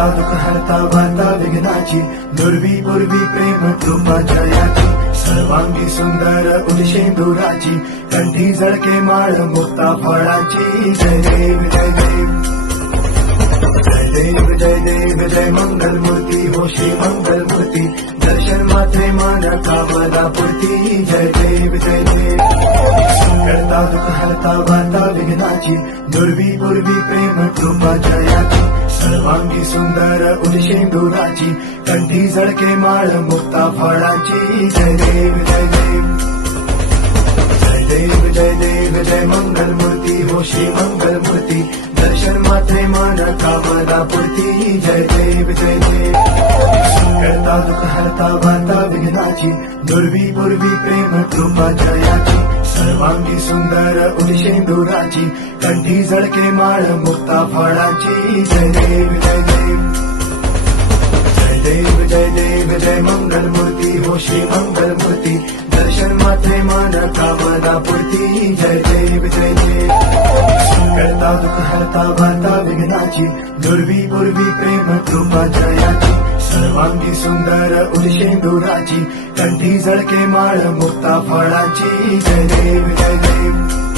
करता दुःख हरता वार्ता विघ्नाची, दुर्वी पूर्वी प्रेम कृपा जयाची, सर्वांगी सुंदर उदिशेंदुराची, कंठी झळके माळ मुक्ता फळाची. जय देव जय देव जय देव जय देव जय मंगल मूर्ती हो श्री मंगल मूर्ती, दर्शन मात्रे मान कामना पूर्ती. जय देव जय देव करता दुःख हरता वार्ता विघ्नाची, दुर्वी पूर्वी प्रेम कृपा जयाची, सर्वांगी सुंदर उदिशेंदुराची, कंठी झळके माळ मुक्ता फळाची. जय देव जय देव जय देव जय देव जय मंगल मूर्ती हो श्री मंगल मूर्ती, दर्शन मात्रे मान कामना पूर्ती. जय देव जय देव करता दुःख हरता वार्ता विघ्नाची, दुर्वी पूर्वी प्रेम कृपा जयाची, सर्वांगी सुंदर उदिशेंदुराची, कंठी झळके माळ मुक्ता फळाची. जय देव जय देव जय देव जय देव जय मंगल मूर्ती हो श्री मंगल मूर्ती, दर्शन मात्रे मान कामना पूर्ती. जय देव जय देव करता दुःख हरता वार्ता विघ्नाची, दुर्वी पूर्वी प्रेम कृपा जयाची, सर्वांगी सुंदर उदिशेंदुराची, कंठी झळके माळ मुक्ता फळाची. जय देव जय देव